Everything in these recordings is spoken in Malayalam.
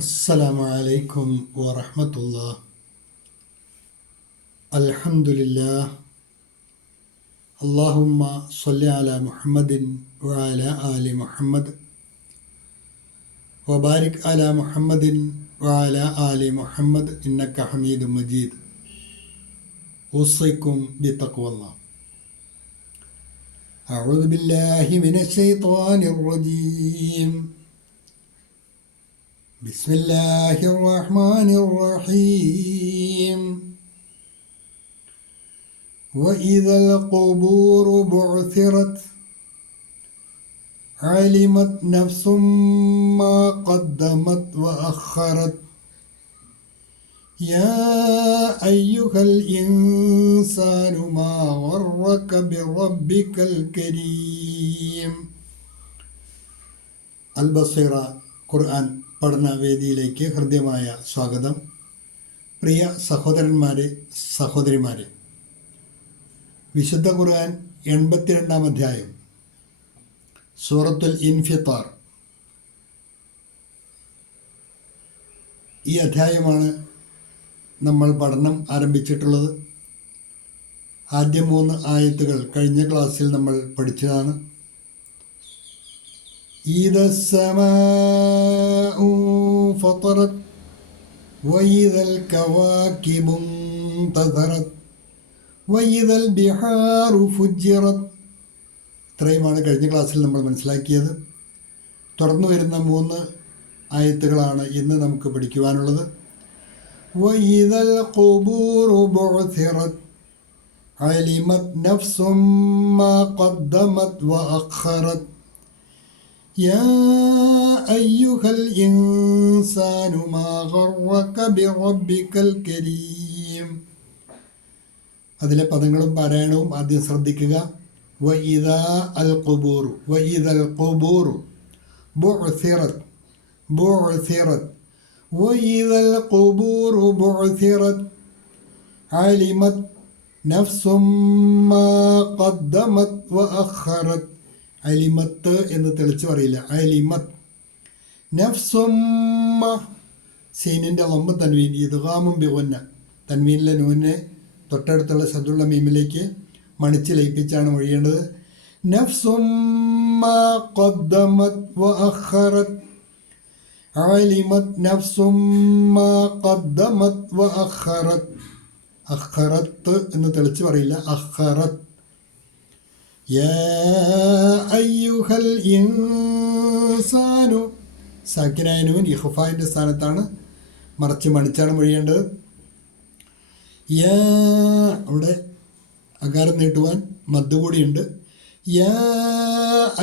السلام عليكم ورحمة الله. الحمد لله. اللهم صل على محمد وعلى آل محمد وبارك على محمد وعلى آل محمد إنك حميد مجيد. أوصيكم بتقوى الله. أعوذ بالله من الشيطان الرجيم. بسم الله الرحمن الرحيم. وإذا القبور بعثرت علمت نفس ما قدمت وأخرت يا أيها الإنسان ما غرك بربك الكريم. البصيرة ഖുർആൻ പഠനവേദിയിലേക്ക് ഹൃദ്യമായ സ്വാഗതം. പ്രിയ സഹോദരന്മാരെ, സഹോദരിമാരെ, വിശുദ്ധ ഖുർആൻ 82-ാം അധ്യായം സൂറത്തുൽ ഇൻഫിത്താർ. ഈ അധ്യായമാണ് നമ്മൾ പഠനം ആരംഭിച്ചിട്ടുള്ളത്. ആദ്യ 3 ആയത്തുകൾ കഴിഞ്ഞ ക്ലാസ്സിൽ നമ്മൾ പഠിച്ചതാണ്. إذا السماء فطرت وإذا الكواكب انتثرت وإذا البحار فجرت. ഇത്രയുമാണ് കഴിഞ്ഞ ക്ലാസ്സിൽ നമ്മൾ മനസ്സിലാക്കിയത്. തുടർന്നു വരുന്ന 3 ആയത്തുകളാണ് ഇന്ന് നമുക്ക് പഠിക്കുവാനുള്ളത്. وإذا القبور بعثرت علمت نفس ما قدمت وأخرت يا أيها الإنسان ما غرك بربك الكريم. അതിലെ പദങ്ങളും പാരായണവും ആദ്യം ശ്രദ്ധിക്കുക. وإذا القبور وإذا القبور بعثرت بعثرت وإذا القبور بعثرت علمت نفس ما قدمت وأخرت. അലിമത്ത് എന്ന് തെളിച്ച് പറയില്ല, അലിമത്ത്. നഫ്സുമ്മ, സീനിൻ്റെ ലംബ് തൻവീൻ, ഇദ്ഗാമും ബിഗുന്ന. തൻവീനിലെ നൂനെ തൊട്ടടുത്തുള്ള ശബ്ദുള്ള മീമിലേക്ക് മണിച്ച് ലയിപ്പിച്ചാണ് മൊഴിയേണ്ടത്. നഫ്സുമ്മ ഖദ്ദമത് വഅഖറത് അലിമത് നഫ്സുമ്മ ഖദ്ദമത് വഅഖറത്. അഖറത്ത് എന്ന് തെളിച്ച് പറയില്ല, അഖറത്ത്. യാ അയ്യുഹൽ ഇൻസാനു, സാക്കിനായ നൂൻ ഇഖ്ഫായിൻ്റെ സ്ഥാനത്താണ്, മറിച്ച് മണിച്ചാണ് മൊഴിയേണ്ടത്. യാ, അവിടെ അകാരം നീട്ടുവാൻ മദ്ദ് കൂടിയുണ്ട്. യാ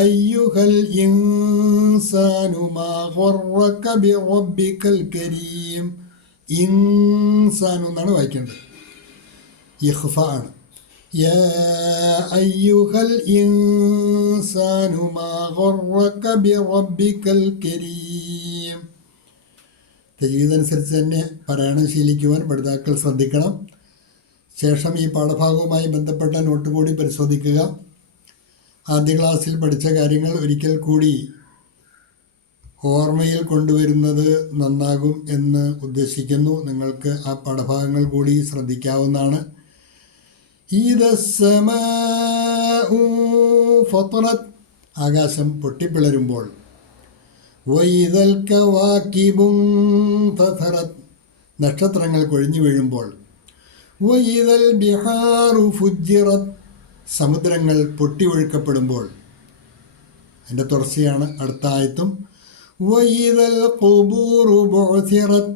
അയ്യുഹൽ ഇൻസാനു മാ ഗർറക ബിറബ്ബിക്കൽ കരീം. ഇൻസാനു എന്നാണ് വായിക്കേണ്ടത്, ഇഖ്ഫ ആണ്. يا أيها الإنسان ما غرك بربك الكريم. തജ്വീദനുസരിച്ച് തന്നെ പാരായണം ശീലിക്കുവാൻ പഠിതാക്കൾ ശ്രദ്ധിക്കണം. ശേഷം ഈ പാഠഭാഗവുമായി ബന്ധപ്പെട്ട നോട്ട് കൂടി പരിശോധിക്കുക. ആദ്യ ക്ലാസ്സിൽ പഠിച്ച കാര്യങ്ങൾ ഒരിക്കൽ കൂടി ഓർമ്മയിൽ കൊണ്ടുവരുന്നത് നന്നാകും എന്ന് ഉദ്ദേശിക്കുന്നു. നിങ്ങൾക്ക് ആ പാഠഭാഗങ്ങൾ കൂടി ശ്രദ്ധിക്കാവുന്നതാണ്. ആകാശം പൊട്ടിപ്പിളരുമ്പോൾ. വൈദൽ കവാകിബു തഥറത്, നക്ഷത്രങ്ങൾ കൊഴിഞ്ഞു വീഴുമ്പോൾ. വൈദൽ ബിഹാറു ഫുജ്ജിറത്, സമുദ്രങ്ങൾ പൊട്ടിയൊഴുക്കപ്പെടുമ്പോൾ. അതിൻ്റെ തുടർച്ചയാണ് അടുത്ത ആയത്തും. വൈദൽ ഖുബൂറു ബുഅ്സിറത്,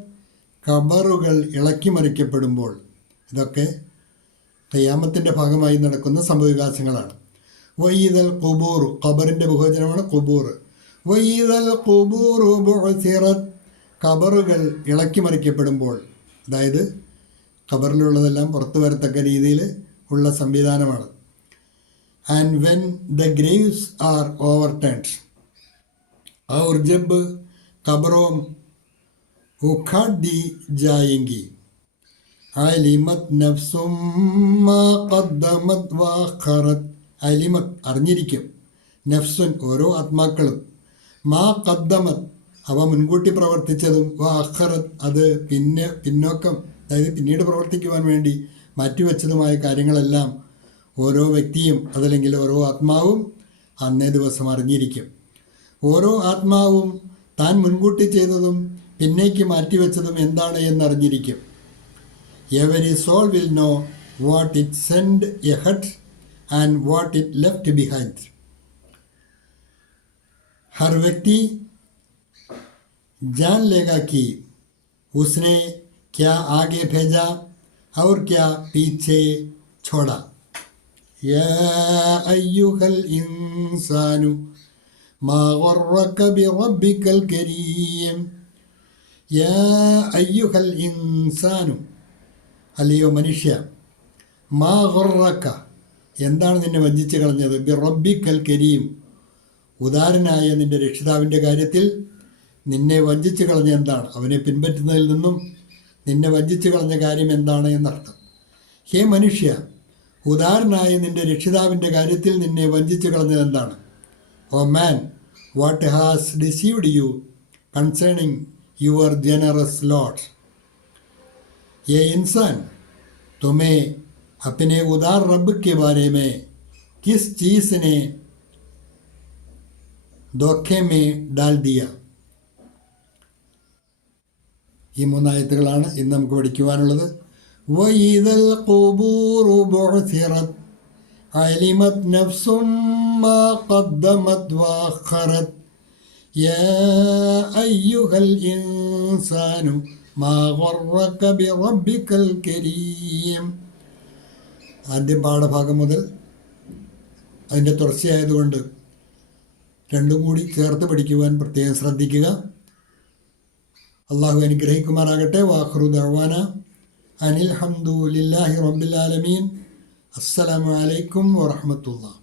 ഖബറുകൾ ഇളക്കി മറിക്കപ്പെടുമ്പോൾ. ഇതൊക്കെ ഖിയാമത്തിൻ്റെ ഭാഗമായി നടക്കുന്ന സംഭവവികാസങ്ങളാണ്. വൈദൽ ഖുബൂർ, ഖബറിൻ്റെ ബഹുവചനമാണ് ഖുബൂർ. വൈദൽ ഖുബൂർ ബുഅ്സിറത്, ഖബറുകൾ ഇളക്കി മറിക്കപ്പെടുമ്പോൾ. അതായത് ഖബറിലുള്ളതെല്ലാം പുറത്തു വരത്തക്ക രീതിയിൽ ഉള്ള സംവിധാനമാണ്. And when the graves are overturned और जब ഖബറോം ഉഖാഡ് ദി ജായെങ്കി അലിമത് നഫ്സും മാ ഖദ്ദമത് വഅഖറത്. അലിമത് അറിഞ്ഞിരിക്കും, നഫ്സുൻ ഓരോ ആത്മാക്കളും, മാ ഖദ്ദമത് അവ മുൻകൂട്ടി പ്രവർത്തിച്ചതും അഖറത്ത് അത് പിന്നോക്കം, അതായത് പിന്നീട് പ്രവർത്തിക്കുവാൻ വേണ്ടി മാറ്റിവെച്ചതുമായ കാര്യങ്ങളെല്ലാം ഓരോ വ്യക്തിയും അതല്ലെങ്കിൽ ഓരോ ആത്മാവും അന്നേ ദിവസം അറിഞ്ഞിരിക്കും. ഓരോ ആത്മാവും താൻ മുൻകൂട്ടി ചെയ്തതും പിന്നേക്ക് മാറ്റിവെച്ചതും എന്താണ് എന്നറിഞ്ഞിരിക്കും. Every soul will know what it sent ahead and what it left behind. हर व्यक्ति जान लेगा कि उसने क्या आगे भेजा और क्या पीछे छोड़ा. या अय्युहल इंसानु मा गर्रक बिरब्बिकल करीम. या अय्युहल इंसानु, അല്ലയോ മനുഷ്യ, മാ ഗർറക, എന്താണ് നിന്നെ വഞ്ചിച്ച് കളഞ്ഞത്, ബിറബ്ബിക്കൽ കരീം, ഉദാരനായ നിന്റെ രക്ഷിതാവിൻ്റെ കാര്യത്തിൽ നിന്നെ വഞ്ചിച്ച് കളഞ്ഞ എന്താണ്, അവനെ പിൻപറ്റുന്നതിൽ നിന്നും നിന്നെ വഞ്ചിച്ച് കളഞ്ഞ കാര്യം എന്താണ് എന്നർത്ഥം. ഹേ മനുഷ്യ, ഉദാരനായ നിന്റെ രക്ഷിതാവിൻ്റെ കാര്യത്തിൽ നിന്നെ വഞ്ചിച്ച് കളഞ്ഞത് എന്താണ്. O man, what has deceived you concerning your generous lord. ये इंसान, तुम्हें अपने उदार रब के बारे में किस चीज़ ने धोखे में डाल दिया. ഈ മൂന്നായത്തുകളാണ് ഇന്ന് നമുക്ക് പഠിക്കുവാനുള്ളത്. വഇദൽ ഖുബൂറു ബുഅ്സിറത് അലിമത് നഫ്സും മാ ഖദ്ദമത് വഅഖറത്. യാ അയ്യുഹൽ ഇൻസാനു മാ ഗർറക ബിറബ്ബിക്കൽ കരീം. ആദ്യം പാഠഭാഗം മുതൽ അതിൻ്റെ തുടർച്ചയായതുകൊണ്ട് രണ്ടും കൂടി ചേർത്ത് പഠിക്കുവാൻ പ്രത്യേകം ശ്രദ്ധിക്കുക. അള്ളാഹു അനുഗ്രഹിക്കുമാറാകട്ടെ. വാഖിറു ദഅ്വാന അനിൽ ഹംദുലില്ലാഹി റബ്ബിൽ ആലമീൻ. അസ്സലാമു അലൈക്കും വറഹ്മത്തുള്ളാഹി.